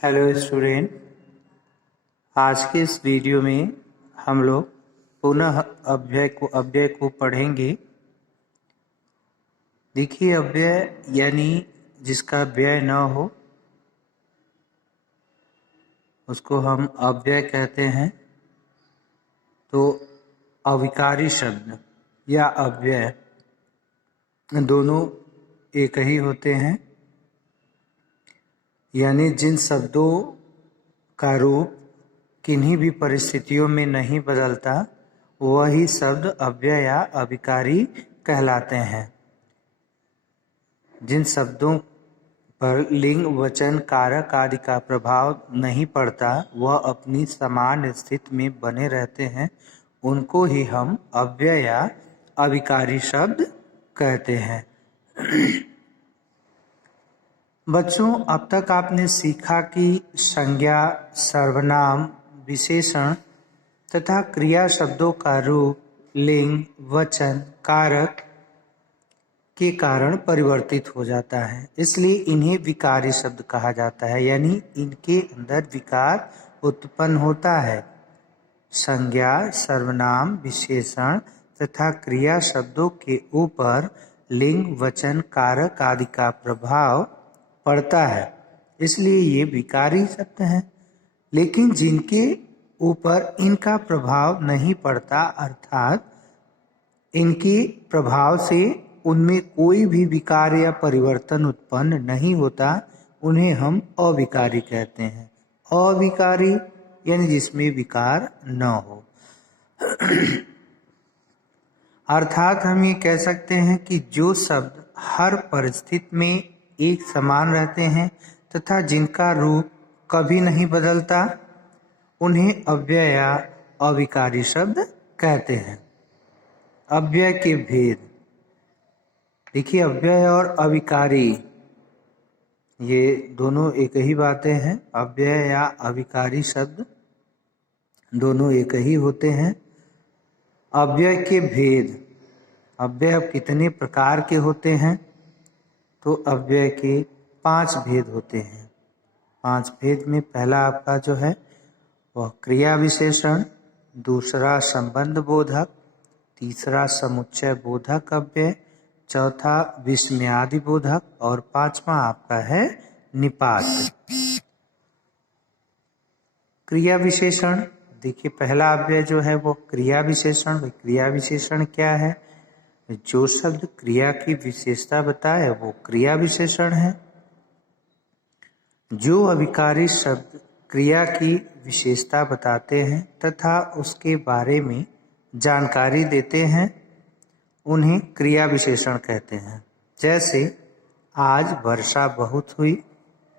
Hello student. आज के इस वीडियो में हम लोग पुनः अव्यय को पढ़ेंगे। देखिए, अव्यय यानी जिसका व्यय न हो उसको हम अव्यय कहते हैं। तो अविकारी शब्द या अव्यय दोनों एक ही होते हैं, यानी जिन शब्दों का रूप किन्हीं भी परिस्थितियों में नहीं बदलता वही शब्द अव्यय या अविकारी कहलाते हैं। जिन शब्दों पर लिंग, वचन, कारक आदि का प्रभाव नहीं पड़ता, वह अपनी सामान्य स्थिति में बने रहते हैं, उनको ही हम अव्यय या अविकारी शब्द कहते हैं। बच्चों, अब तक आपने सीखा कि संज्ञा, सर्वनाम, विशेषण तथा क्रिया शब्दों का रूप लिंग, वचन, कारक के कारण परिवर्तित हो जाता है, इसलिए इन्हें विकारी शब्द कहा जाता है, यानी इनके अंदर विकार उत्पन्न होता है। संज्ञा, सर्वनाम, विशेषण तथा क्रिया शब्दों के ऊपर लिंग, वचन, कारक आदि का प्रभाव पड़ता है, इसलिए ये विकारी शब्द हैं। लेकिन जिनके ऊपर इनका प्रभाव नहीं पड़ता, अर्थात इनके प्रभाव से उनमें कोई भी विकार या परिवर्तन उत्पन्न नहीं होता, उन्हें हम अविकारी कहते हैं। अविकारी यानी जिसमें विकार न हो। अर्थात हम ये कह सकते हैं कि जो शब्द हर परिस्थिति में एक समान रहते हैं तथा जिनका रूप कभी नहीं बदलता, उन्हें अव्यय या अविकारी शब्द कहते हैं। अव्यय के भेद देखिए, अव्यय और अविकारी ये दोनों एक ही बातें हैं। अव्यय या अविकारी शब्द दोनों एक ही होते हैं। अव्यय के भेद, अव्यय कितने प्रकार के होते हैं? तो अव्यय के 5 भेद होते हैं। 5 भेद में पहला आपका जो है वह क्रिया विशेषण, दूसरा संबंध बोधक, तीसरा समुच्चय बोधक अव्यय, चौथा विस्मयादि बोधक और 5वां आपका है निपात। क्रिया विशेषण देखिए, पहला अव्यय जो है वो क्रिया विशेषण। क्रिया विशेषण क्या है? जो शब्द क्रिया की विशेषता बताए वो क्रिया विशेषण है। जो अविकारी शब्द क्रिया की विशेषता बताते हैं तथा उसके बारे में जानकारी देते हैं, उन्हें क्रिया विशेषण कहते हैं। जैसे आज वर्षा बहुत हुई,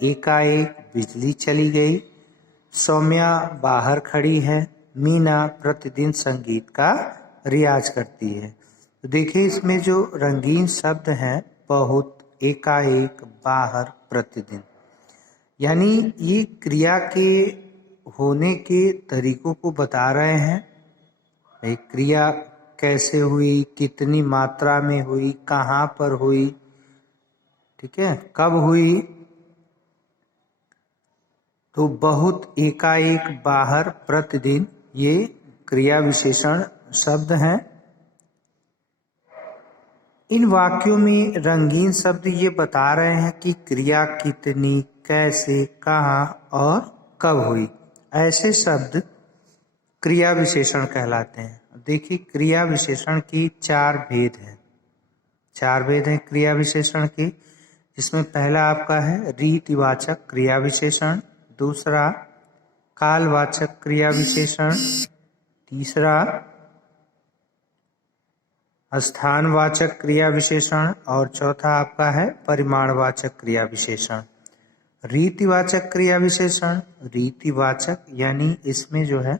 एकाएक बिजली चली गई, सौम्या बाहर खड़ी है, मीना प्रतिदिन संगीत का रियाज करती है। तो देखिए, इसमें जो रंगीन शब्द हैं बहुत, एकाएक, बाहर, प्रतिदिन, यानी ये क्रिया के होने के तरीकों को बता रहे हैं। एक क्रिया कैसे हुई, कितनी मात्रा में हुई, कहाँ पर हुई, ठीक है, कब हुई। तो बहुत, एकाएक, बाहर, प्रतिदिन ये क्रिया विशेषण शब्द हैं। इन वाक्यों में रंगीन शब्द ये बता रहे हैं कि क्रिया कितनी, कैसे, कहाँ और कब हुई। ऐसे शब्द क्रिया विशेषण कहलाते हैं। देखिए, क्रिया विशेषण की 4 भेद हैं। 4 भेद हैं क्रिया विशेषण के, जिसमें पहला आपका है रीतिवाचक क्रिया विशेषण, दूसरा कालवाचक क्रिया विशेषण, तीसरा स्थानवाचक क्रिया विशेषण और चौथा आपका है परिमाणवाचक क्रिया विशेषण। रीतिवाचक क्रिया विशेषण, रीतिवाचक यानी इसमें जो है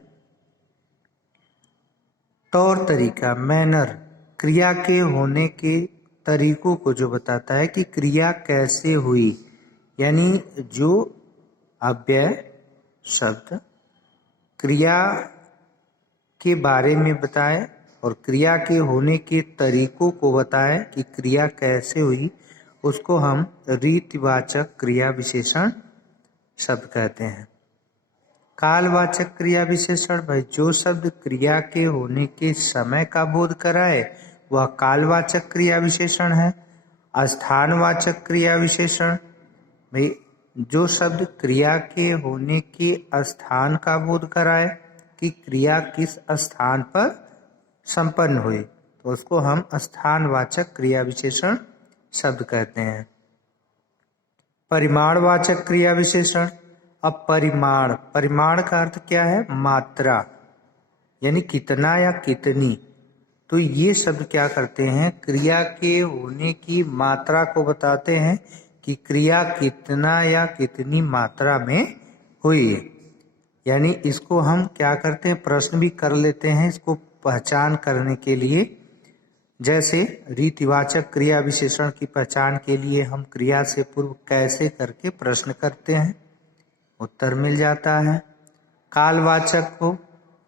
तौर तरीका, मैनर, क्रिया के होने के तरीकों को जो बताता है कि क्रिया कैसे हुई, यानी जो अव्यय शब्द क्रिया के बारे में बताए और क्रिया के होने के तरीकों को बताए कि क्रिया कैसे हुई, उसको हम रीतिवाचक क्रिया विशेषण शब्द कहते हैं। कालवाचक क्रिया विशेषण, भाई जो शब्द क्रिया के होने के समय का बोध कराए वह कालवाचक क्रिया विशेषण है। स्थानवाचक क्रिया विशेषण, भाई जो शब्द क्रिया के होने के स्थान का बोध कराए कि क्रिया किस स्थान पर संपन्न हुई, तो उसको हम स्थानवाचक क्रिया विशेषण शब्द कहते हैं। परिमाणवाचक क्रिया विशेषण, अब परिमाण, परिमाण का अर्थ क्या है? मात्रा, यानी कितना या कितनी। तो ये शब्द क्या करते हैं? क्रिया के होने की मात्रा को बताते हैं कि क्रिया कितना या कितनी मात्रा में हुई है। यानी इसको हम क्या करते हैं? प्रश्न भी कर लेते हैं इसको पहचान करने के लिए। जैसे रीतिवाचक क्रिया विशेषण की पहचान के लिए हम क्रिया से पूर्व कैसे करके प्रश्न करते हैं, उत्तर मिल जाता है। कालवाचक को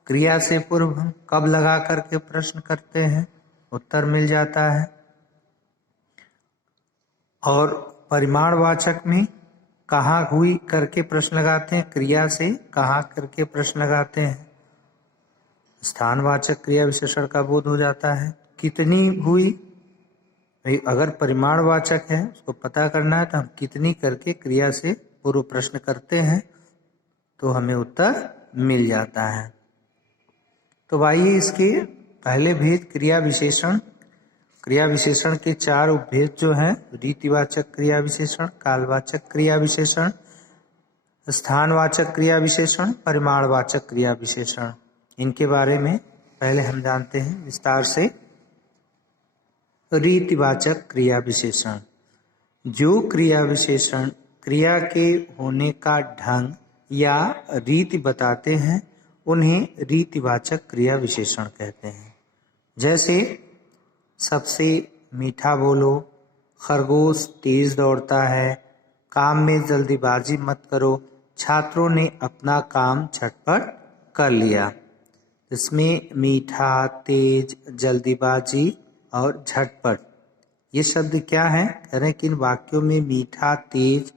क्रिया से पूर्व हम कब लगा करके प्रश्न करते हैं, उत्तर मिल जाता है। और परिमाणवाचक में कहाँ हुई करके प्रश्न लगाते हैं, क्रिया से कहाँ करके प्रश्न लगाते हैं। स्थानवाचक क्रिया विशेषण का बोध हो जाता है। कितनी हुई, अगर परिमाणवाचक है उसको पता करना है तो हम कितनी करके क्रिया से पूर्व प्रश्न करते हैं तो हमें उत्तर मिल जाता है। तो आइए इसके पहले भेद क्रिया विशेषण। क्रिया विशेषण के चार उपभेद जो हैं, रीतिवाचक क्रिया विशेषण, कालवाचक क्रिया विशेषण, स्थानवाचक क्रिया विशेषण, परिमाणवाचक क्रिया विशेषण, इनके बारे में पहले हम जानते हैं विस्तार से। रीतिवाचक क्रिया विशेषण, जो क्रिया विशेषण क्रिया के होने का ढंग या रीति बताते हैं उन्हें रीतिवाचक क्रिया विशेषण कहते हैं। जैसे सबसे मीठा बोलो, खरगोश तेज दौड़ता है, काम में जल्दीबाजी मत करो, छात्रों ने अपना काम झटपट कर लिया। इसमें मीठा, तेज, जल्दीबाजी और झटपट, ये शब्द क्या है? कह रहे हैं कि इन वाक्यों में मीठा, तेज,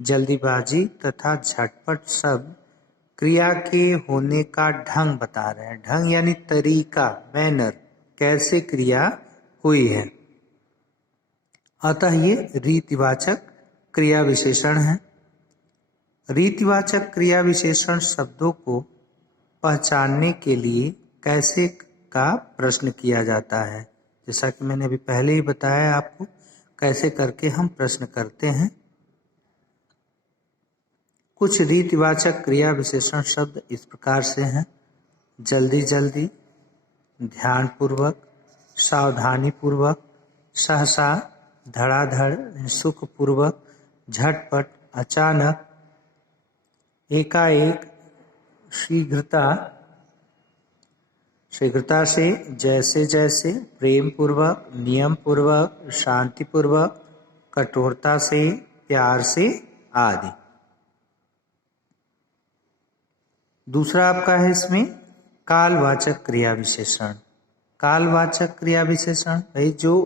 जल्दीबाजी तथा झटपट शब्द क्रिया के होने का ढंग बता रहे हैं। ढंग यानी तरीका, मैनर, कैसे क्रिया हुई है। अतः ये रीतिवाचक क्रिया विशेषण है। रीतिवाचक क्रिया विशेषण शब्दों को पहचानने के लिए कैसे का प्रश्न किया जाता है। जैसा कि मैंने अभी पहले ही बताया आपको कैसे करके हम प्रश्न करते हैं। कुछ रीतिवाचक क्रिया विशेषण शब्द इस प्रकार से हैं: जल्दी जल्दी, ध्यानपूर्वक, सावधानीपूर्वक, सहसा, धड़ाधड़, सुखपूर्वक, झटपट, अचानक, एकाएक, शीघ्रता, शीघ्रता से, जैसे जैसे, प्रेम पूर्वक, नियम पूर्वक, शांति पूर्वक, कठोरता से, प्यार से आदि। दूसरा आपका है इसमें कालवाचक क्रिया विशेषण। कालवाचक क्रिया विशेषण भाई जो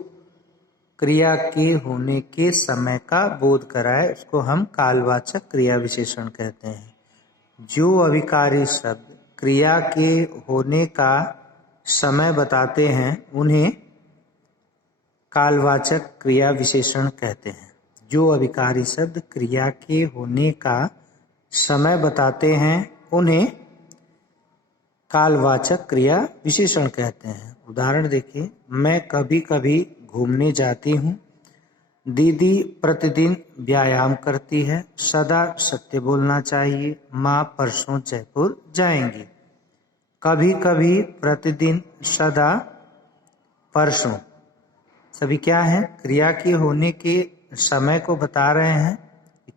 क्रिया के होने के समय का बोध कराए उसको हम कालवाचक क्रिया विशेषण कहते हैं। जो अविकारी शब्द क्रिया के होने का समय बताते हैं उन्हें कालवाचक क्रिया विशेषण कहते हैं। जो अविकारी शब्द क्रिया के होने का समय बताते हैं उन्हें कालवाचक क्रिया विशेषण कहते हैं। उदाहरण देखिए, मैं कभी कभी घूमने जाती हूँ, दीदी प्रतिदिन व्यायाम करती है, सदा सत्य बोलना चाहिए, माँ परसों जयपुर जाएंगी। कभी कभी, प्रतिदिन, सदा, परसों, सभी क्या है? क्रिया के होने के समय को बता रहे हैं।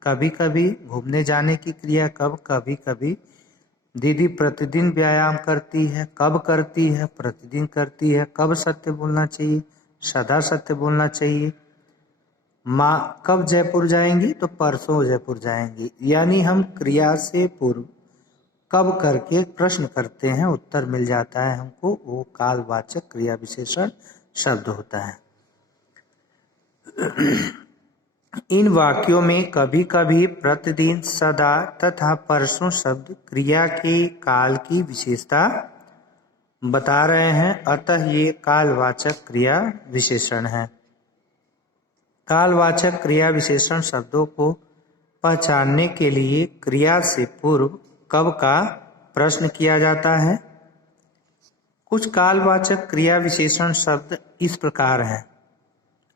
कभी कभी घूमने जाने की क्रिया कब, कभी कभी। दीदी प्रतिदिन व्यायाम करती है, कब करती है? प्रतिदिन करती है। कब सत्य बोलना चाहिए? सदा सत्य बोलना चाहिए। माँ कब जयपुर जाएंगी? तो परसों जयपुर जाएंगी। यानी हम क्रिया से पूर्व कब करके प्रश्न करते हैं, उत्तर मिल जाता है हमको, वो कालवाचक क्रिया विशेषण शब्द होता है। इन वाक्यों में कभी कभी प्रतिदिन, सदा तथा परसों शब्द क्रिया के काल की विशेषता बता रहे हैं, अतः ये कालवाचक क्रिया विशेषण है। कालवाचक क्रिया विशेषण शब्दों को पहचानने के लिए क्रिया से पूर्व कब का प्रश्न किया जाता है। कुछ कालवाचक क्रिया विशेषण शब्द इस प्रकार हैं: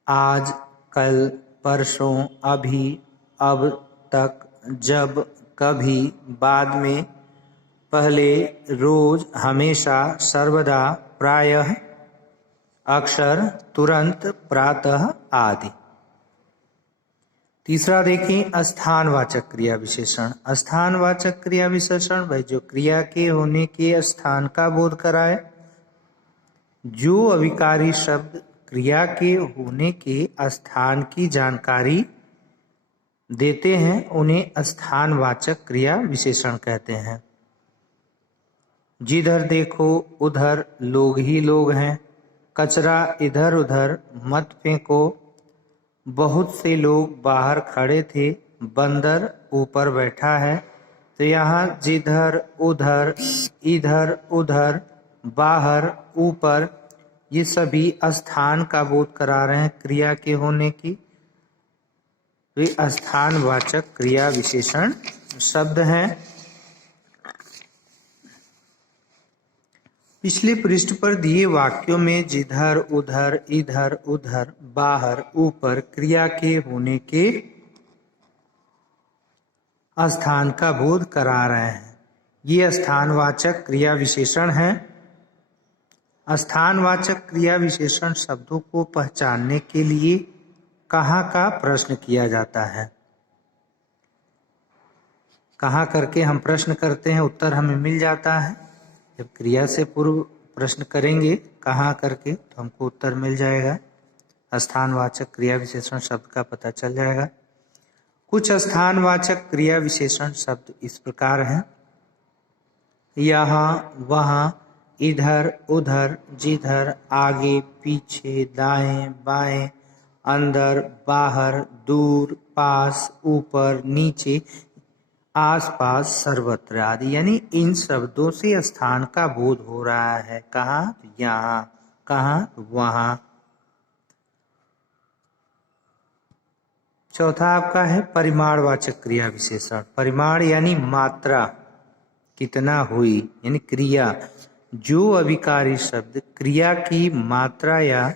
आज, कल, परसों, अभी, अब तक, जब, कभी, बाद में, पहले, रोज, हमेशा, सर्वदा, प्रायः, अक्सर, तुरंत, प्रातः आदि। तीसरा देखें, स्थानवाचक क्रिया विशेषण। स्थानवाचक क्रिया विशेषण वह जो क्रिया के होने के स्थान का बोध कराए। जो अविकारी शब्द क्रिया के होने के स्थान की जानकारी देते हैं उन्हें स्थानवाचक क्रिया विशेषण कहते हैं। जिधर देखो उधर लोग ही लोग हैं। कचरा इधर उधर मत फेंको। बहुत से लोग बाहर खड़े थे, बंदर ऊपर बैठा है। तो यहाँ जिधर उधर, इधर उधर, बाहर, ऊपर, ये सभी स्थान का बोध करा रहे हैं क्रिया के होने की। तो ये स्थानवाचक क्रिया विशेषण शब्द हैं। पिछले पृष्ठ पर दिए वाक्यों में जिधर उधर, इधर उधर, बाहर, ऊपर क्रिया के होने के स्थान का बोध करा रहे हैं। ये स्थानवाचक क्रिया विशेषण हैं। स्थानवाचक क्रिया विशेषण शब्दों को पहचानने के लिए कहाँ का प्रश्न किया जाता है। कहाँ करके हम प्रश्न करते हैं, उत्तर हमें मिल जाता है। जब क्रिया से पूर्व प्रश्न करेंगे कहाँ करके तो हमको उत्तर मिल जाएगा। स्थानवाचक क्रिया विशेषण शब्द का पता चल जाएगा। कुछ स्थानवाचक क्रिया विशेषण शब्द इस प्रकार हैं: यहाँ, वहाँ, इधर उधर, जिधर, आगे पीछे, दाएं बाएं, अंदर बाहर, दूर पास, ऊपर नीचे, आसपास, सर्वत्र आदि। यानी इन शब्दों से स्थान का बोध हो रहा है। कहाँ? यहाँ। कहाँ? वहाँ। चौथा आपका है परिमाणवाचक क्रिया विशेषण। परिमाण यानी मात्रा, कितना हुई, यानी क्रिया। जो अविकारी शब्द क्रिया की मात्रा या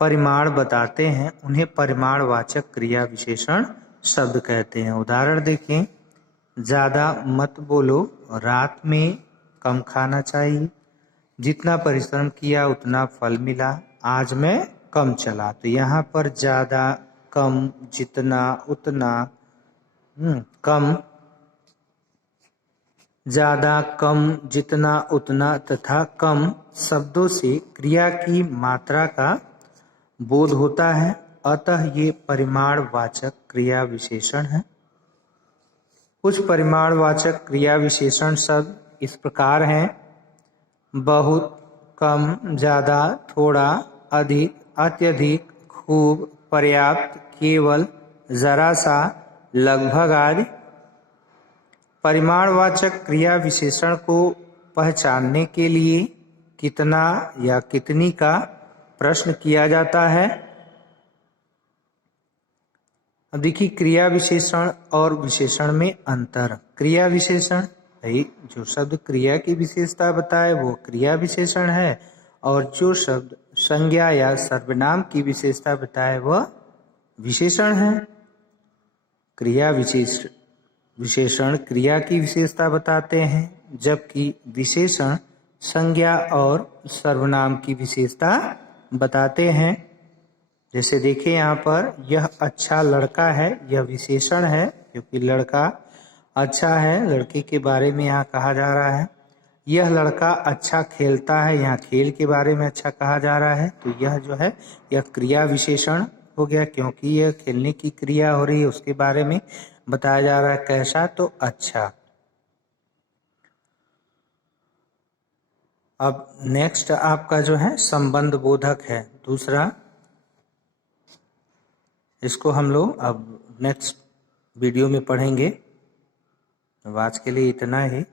परिमाण बताते हैं उन्हें परिमाणवाचक क्रिया विशेषण शब्द कहते हैं। उदाहरण देखें: ज़्यादा मत बोलो, रात में कम खाना चाहिए, जितना परिश्रम किया उतना फल मिला, आज मैं कम चला। तो यहाँ पर ज़्यादा, कम, जितना, उतना, कम, ज़्यादा, कम, जितना, उतना तथा कम शब्दों से क्रिया की मात्रा का बोध होता है, अतः ये परिमाणवाचक क्रिया विशेषण है। कुछ परिमाणवाचक क्रिया विशेषण शब्द इस प्रकार हैं: बहुत, कम, ज़्यादा, थोड़ा, अधिक, अत्यधिक, खूब, पर्याप्त, केवल, जरा सा, लगभग आदि। परिमाणवाचक क्रिया विशेषण को पहचानने के लिए कितना या कितनी का प्रश्न किया जाता है। अब देखिए क्रिया विशेषण और विशेषण में अंतर। क्रिया विशेषण जो शब्द क्रिया की विशेषता बताए वो क्रिया विशेषण है, और जो शब्द संज्ञा या सर्वनाम की विशेषता बताए वह विशेषण है। क्रिया विशेषण क्रिया की विशेषता बताते हैं, जबकि विशेषण संज्ञा और सर्वनाम की विशेषता बताते हैं। जैसे देखिए यहाँ पर यह अच्छा लड़का है, यह विशेषण है क्योंकि लड़का अच्छा है, लड़के के बारे में यहाँ कहा जा रहा है। यह लड़का अच्छा खेलता है, यहाँ खेल के बारे में अच्छा कहा जा रहा है। तो यह जो है यह क्रिया विशेषण हो गया, क्योंकि यह खेलने की क्रिया हो रही है, उसके बारे में बताया जा रहा है। कैसा? तो अच्छा। अब नेक्स्ट आपका जो है संबंध बोधक है दूसरा। इसको हम लोग अब नेक्स्ट वीडियो में पढ़ेंगे। अब आज के लिए इतना ही।